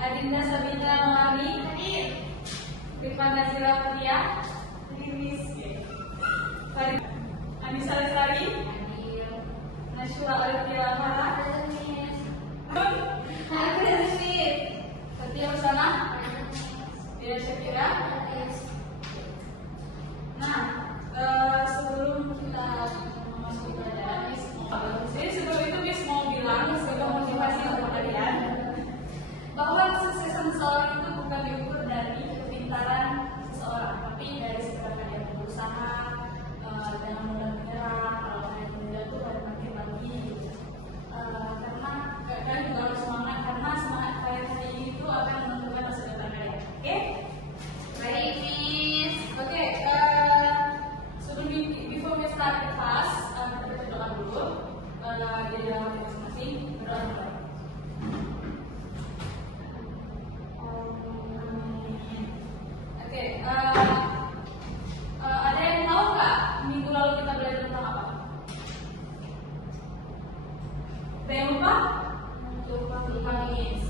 Adinda Sabita Mawani, Rifan Nazila Fatia, Anissa Lestari, Nashua Alfia Lamara, Fatia Usama, Dira Syakira. Nah, sebelum kita memasuki pelajaran, sebelum itu Miss mau bilang sebagai motivasi untuk kalian bahwa kesuksesan seseorang itu bukan diukur dari kepintaran seseorang, tapi dari seberapa dia berusaha, jangan mudah menyerah. Kalau kalian mudah tuh makin lagi, karena kalian juga harus semangat, karena semangat kalian hari ini itu akan menentukan masa depan kalian. Oke? Baik, Miss. Oke, before we start the class, kita berdoa dulu. Jadi dalam masing-masing berdoa. Ada yang tahu nggak minggu lalu kita belajar tentang apa? Ada yang lupa? Lupa Miss.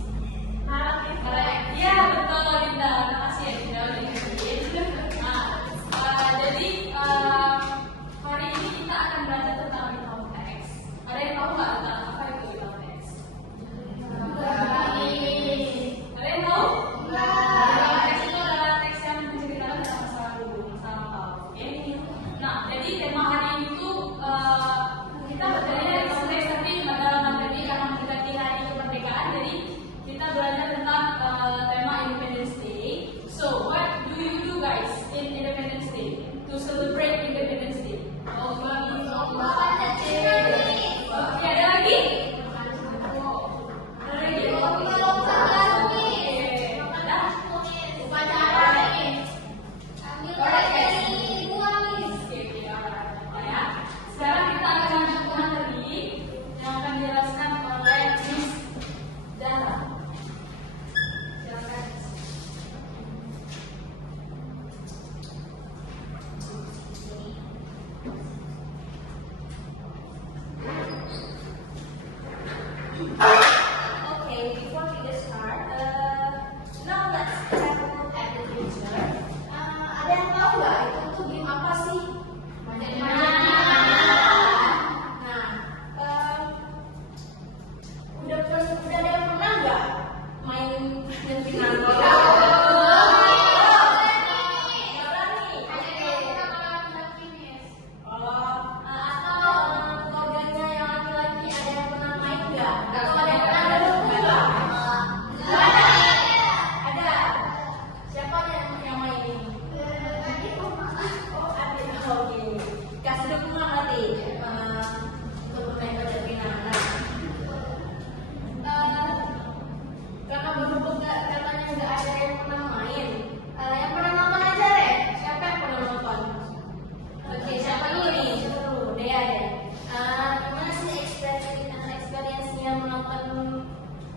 Iya betul Dinda. Makasih ya Dinda udah ingetin. Nah, jadi hari ini kita akan belajar tentang without text. Ada yang tahu nggak tentang apa itu without text? Ada yang tahu? Nah, jadi tema hari ini tuh kita belajar dari konteks, tapi dalam materi karena mendekati hari kemerdekaan, jadi kita belajar tentang tema Independence Day. So, what do you do guys in Independence Day to celebrate Independence Day? Oke, ada lagi? Okay, before we get start, now let's have a look at the picture. Ada yang tahu nggak itu tuh game apa sih? Udah ada yang pernah nggak main game pinang? Atau keluarganya yang laki-laki ada yang pernah main nggak? Atau ada yang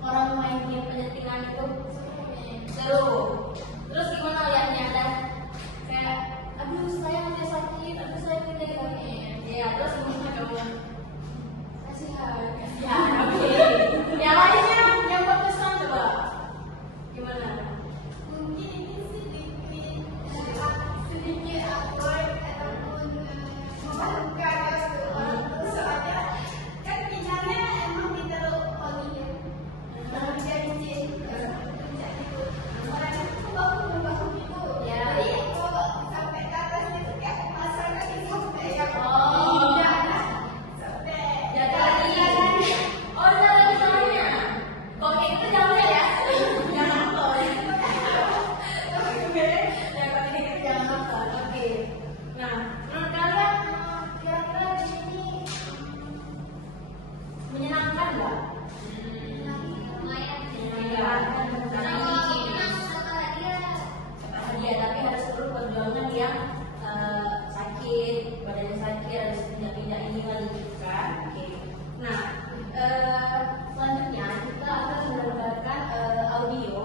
orang main game penyetingan itu seru. Terus gimana lihatnya dan kayak aduh saya nanti sakit, aduh saya tidak gini. Ya terus gimana kamu? Kasihan. Ya oke. Yang lainnya yang berkesan coba. Gimana? Mungkin ini sedikit awkward ataupun memalukan ya untuk orang tua, soalnya kan pintarnya emang pintar poli ya, jadi orang itu bahu itu Ya. jadi kalau sampai ke atas itu kayak pasang kaki sampai yang Oh. sampai Ya tadi. Oh jangan lagi soalnya. Oke itu jangan ya. Jangan nonton. Ya kalau ini kita jangan nonton. Oke. Nah menurut kalian kira-kira di sini menyenangkan nggak? lumayan Menyenangkan. Karena ini kata dia tapi harus perlu perjuangan yang sakit, badannya sakit, harus pindah-pindah ini lagi gitu kan. Oke. Nah, selanjutnya kita akan mendengarkan audio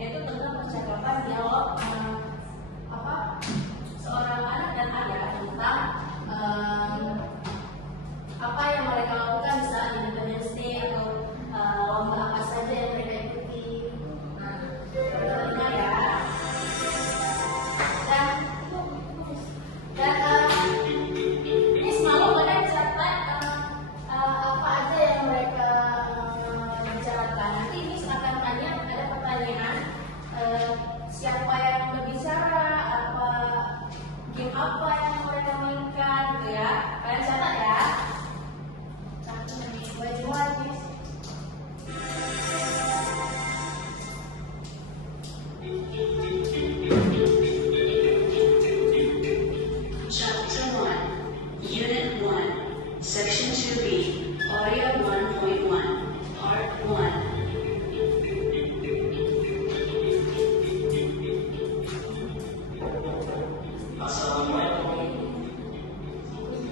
yaitu tentang percakapan dialog seorang anak dan ayah tentang apa yang mereka lakukan saat Independence Day atau lomba apa saja yang mereka ikuti. Nah, dengar ya. Dan ini semalam mereka catat apa aja yang mereka bicarakan. Nanti ini akan tanya ada pertanyaan siapa yang berbicara, game apa yang mereka mainkan gitu ya. Kalian catat ya. Wajib-wajib. Chapter 1, Unit 1, Section 2B, Audio 1.1, Part 1. Assalamualaikum.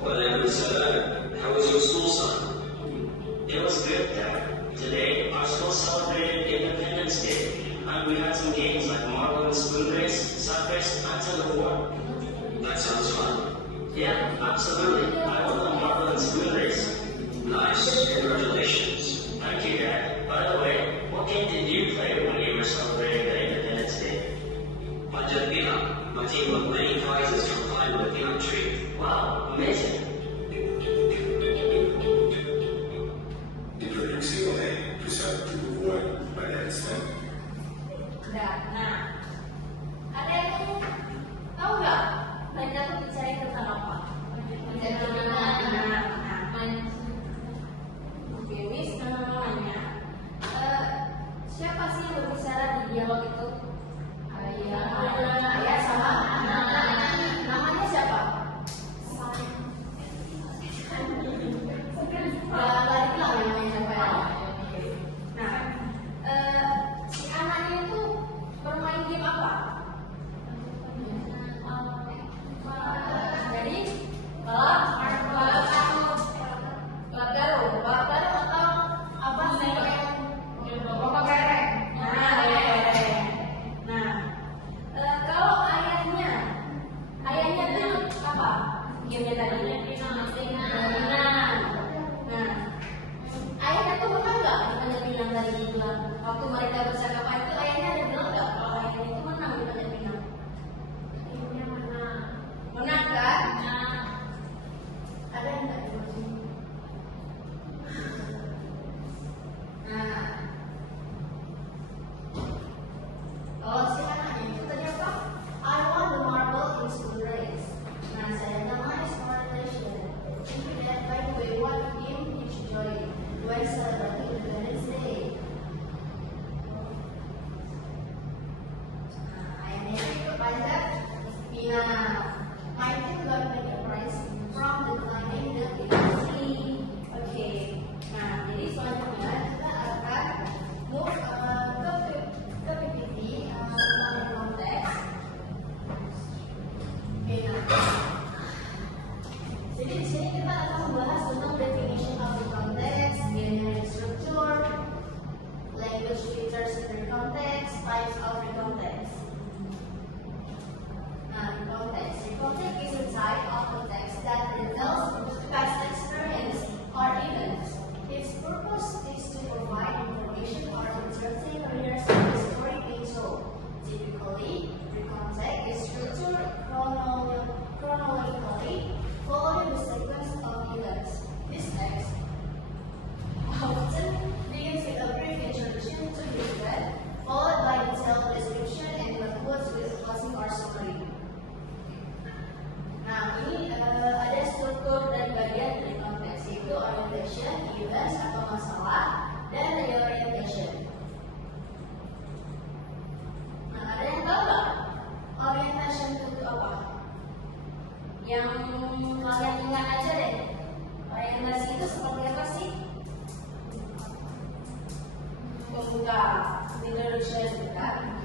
Waalaikumsalam. How was your school, son? It was good, Dad. Today, our school celebrated Independence Day, and we had some games like marble and spoon race, sack race, and tug of war. That sounds fun. Yeah, absolutely. I won the marble and spoon race. Nice. Congratulations. Thank you, Dad. By the way, what game did you play when you were celebrating the Independence Day? Panjat pinang. My team won many prizes from climbing the peanut tree. Wow, amazing. Introducing oleh Pusat Pembukuan Badan STEM. Nah, ada yang tahu nggak mereka tuh bicara tentang apa? Bicara sudah sebutkan.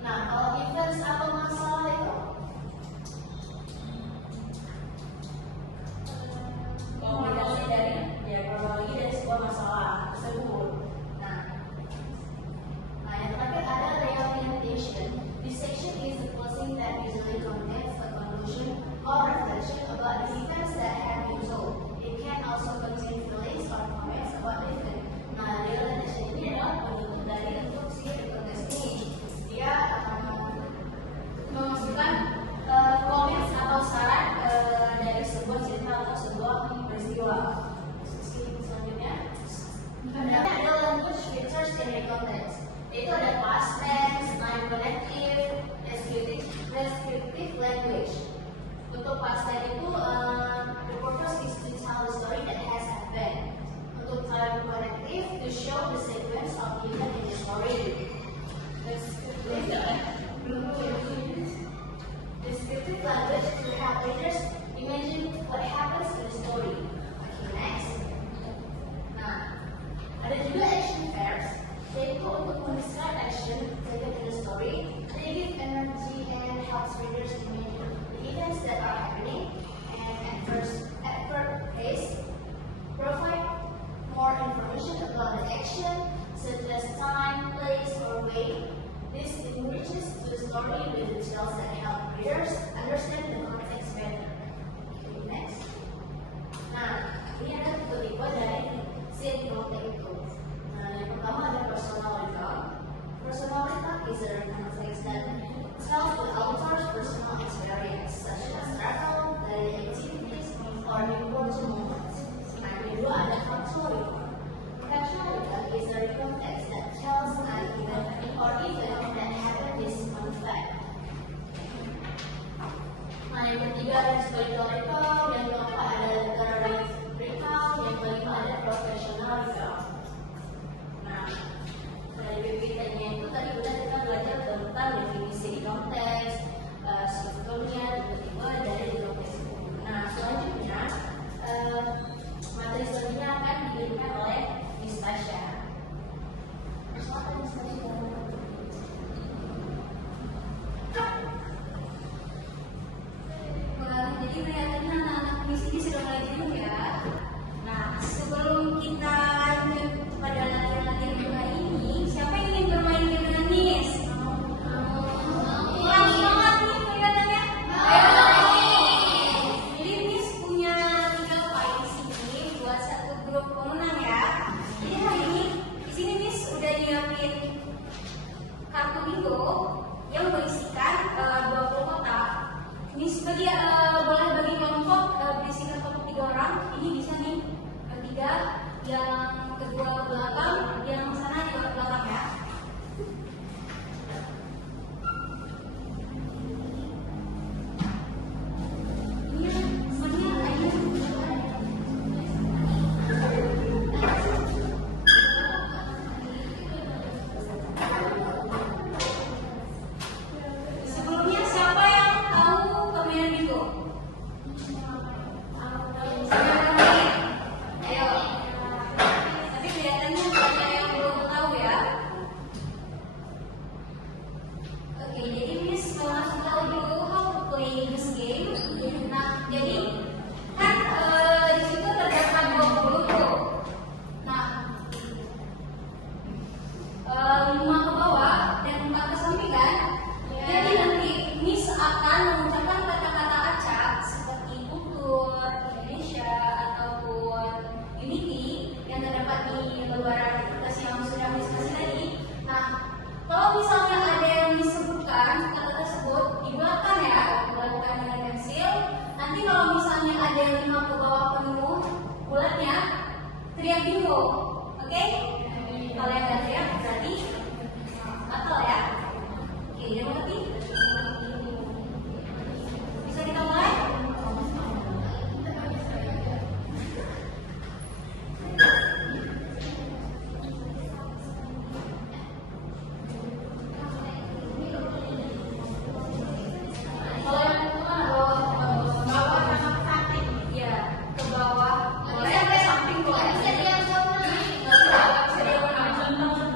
Nah, kalau events atau masalah itu komunikasi dari kronologi dari sebuah masalah tersebut. Nah, yang terakhir ada reorientation. This section is the closing that usually contains a conclusion or reflection about the events that have been told. It can also contain feelings or comments about the event. Nah, reorientation ini adalah penutup dari untuk si konteks ini. Dia memasukkan komen atau saran dari sebuah cerita atau sebuah peristiwa. Selanjutnya ada language features in the context. Itu ada past tense, time connective, descriptive language. Untuk past tense itu the purpose is to tell the story that has happened. Untuk time connective, to show the sequence of event in the story. Descriptive language to help readers imagine what happens in the story. Okay, next. Nah, ada juga action verbs, yaitu untuk mendescribe action taken in the story. They give energy and helps readers imagine the events that are happening, and at first pace provide more information about the action, such as time, place, or way. This enriches the story with details that help readers understand the context better. Okay, next. Nah, ini ada tipe-tipe dari scene content itu. Nah, yang pertama ada personal recount. Personal recount is a recount text that tells the author's personal experience, such as travel, daily activities, or important moments. Nah, yang kedua ada factual recount. Factual recount is a recount text that tells an event or event that happened based on fact. Nah, yang ketiga ada historical recount, yang keempat ada literary recount, yang kelima ada professional recount. Nah, dari PPT-nya itu tadi udah kita belajar tentang definisi konteks, strukturnya, tipe-tipe dari konteks itu. Nah, selanjutnya materi selanjutnya akan diberikan oleh Miss Tasya. Silakan Miss Tasya. Jadi kelihatannya anak-anak di sini sudah mulai jenuh ya. Nah, sebelum kita lanjut pada latihan-latihan bunga ini, siapa yang ingin bermain game dengan Miss? Kurang semangat nih kelihatannya. Jadi Miss punya 3 file di sini buat satu grup pemenang ya. Jadi hari ini di sini Miss udah nyiapin kartu bingo yang berisikan 20 kotak. Miss boleh bagi kelompok berisikan kelompok 3 orang. Ini bisa nih yang 3, yang kedua ke belakang, yang sana juga ke belakang ya. Ini sebenarnya ada. Sebelumnya siapa yang tahu permainan bingo? Ayo. Tapi kelihatannya ada yang belum tahu ya. Oke, jadi Miss mau langsung tahu dulu how to play this game. Nah, jadi kan di situ terdapat 20 tuh. Nah, 5 ke bawah dan 4 ke samping kan? Jadi nanti Miss akan mengucapkan kata-kata acak seperti kultur Indonesia ataupun unity yang terdapat di lembaran tugas yang sudah Miss kasih tadi. Nah, kalau misalnya ada yang disebutkan kata tersebut di belakang ya, bulatkan dengan pensil. Nanti kalau misalnya ada yang 5 ke bawah penuh bulatnya, teriak bingo, oke? Kalau yang nggak teriak berarti batal ya. Oke, udah mengerti? Bisa kita mulai? Kalau yang bawah cantik, ya ke bawah, boleh ke samping boleh. Bisa diam semua. Bisa diam.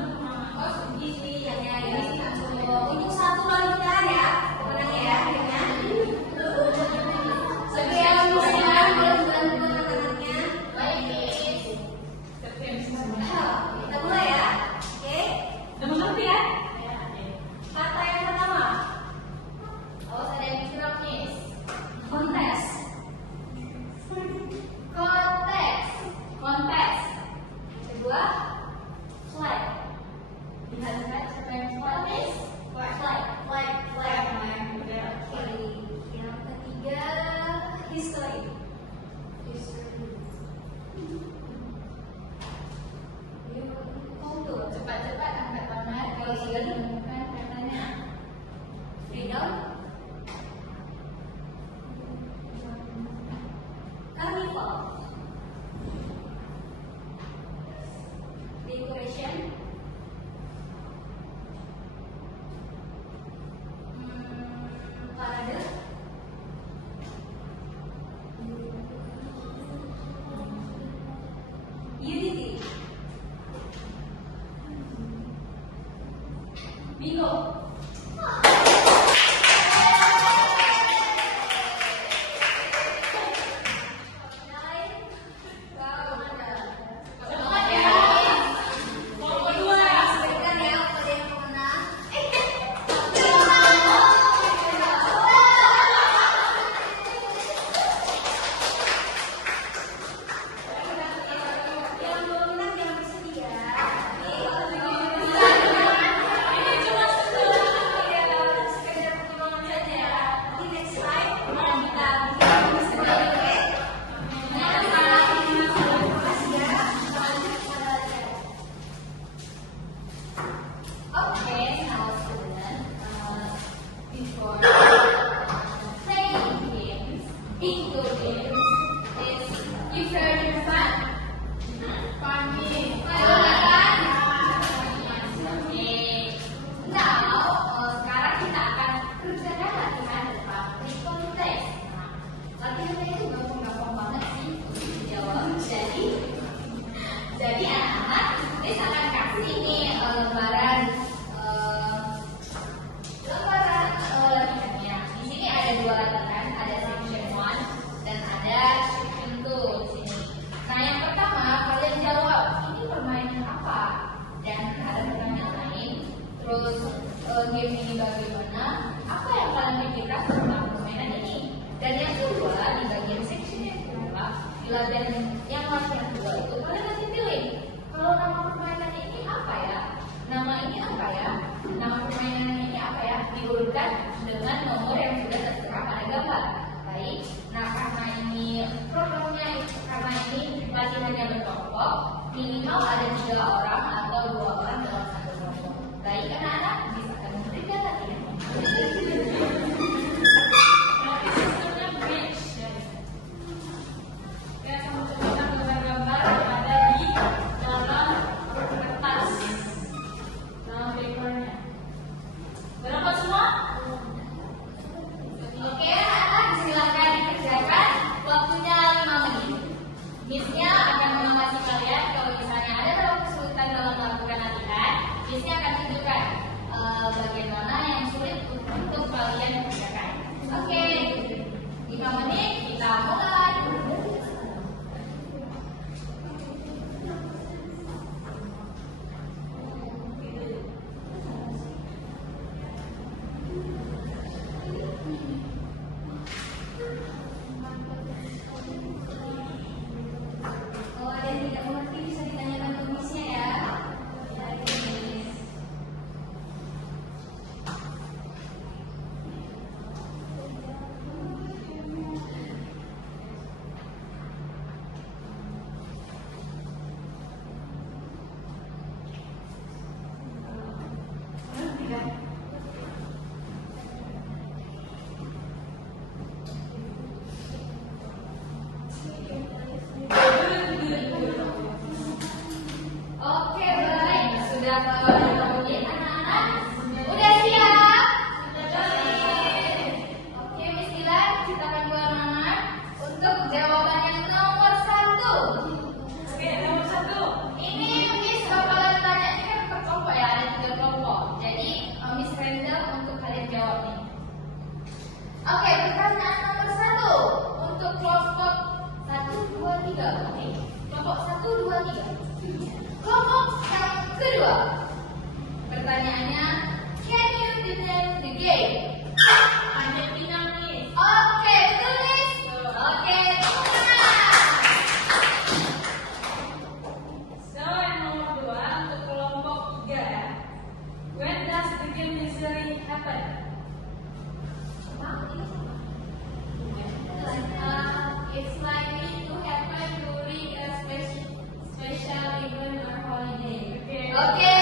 dengan nomor yang sudah tertera pada gambar. Baik, nah karena ini programnya, karena ini latihannya berkelompok, minimal ada 3 orang atau 2 orang dalam satu kelompok. Baik, anak-anak bisa kami berikan latihan. Berarti sistemnya bridge ya. Kita akan mencoba gambar-gambar yang ada di dalam kertas, dalam papernya. Berapa semua? Oke, anak-anak silakan dikerjakan. Waktunya 5 menit. Miss-nya akan mengawasi kalian kalau misalnya ada dalam kesulitan dalam melakukan latihan. Miss-nya akan tunjukkan bagaimana yang sulit untuk kalian kerjakan. Oke, 5 menit kita mulai. Kalau ada yang tidak mengerti bisa ditanyakan ke Miss-nya ya. Baik, Miss. Oke, baik. Sudah 5 menit, anak-anak. Udah siap? Oke, Miss Dilan, kita akan buat anak untuk jawaban yang nomor 1. Oke, nomor 1. Ini Miss bakalan tanya, ini kan per kelompok ya, ada 3 kelompok. Jadi Miss random untuk kalian jawab nih. Oke, pertanyaan nomor 1 untuk kelompok 1, 2, 3. Oke, kelompok 1, 2, 3. Kelompok yang kedua. Pertanyaannya, can you defend the game? Argentina, Miss. Oke, tulis. Oke, So, yang nomor 2 untuk kelompok 3 ya. When does the game usually happen? It's likely to happen during a special event or holiday. Oke. Oke,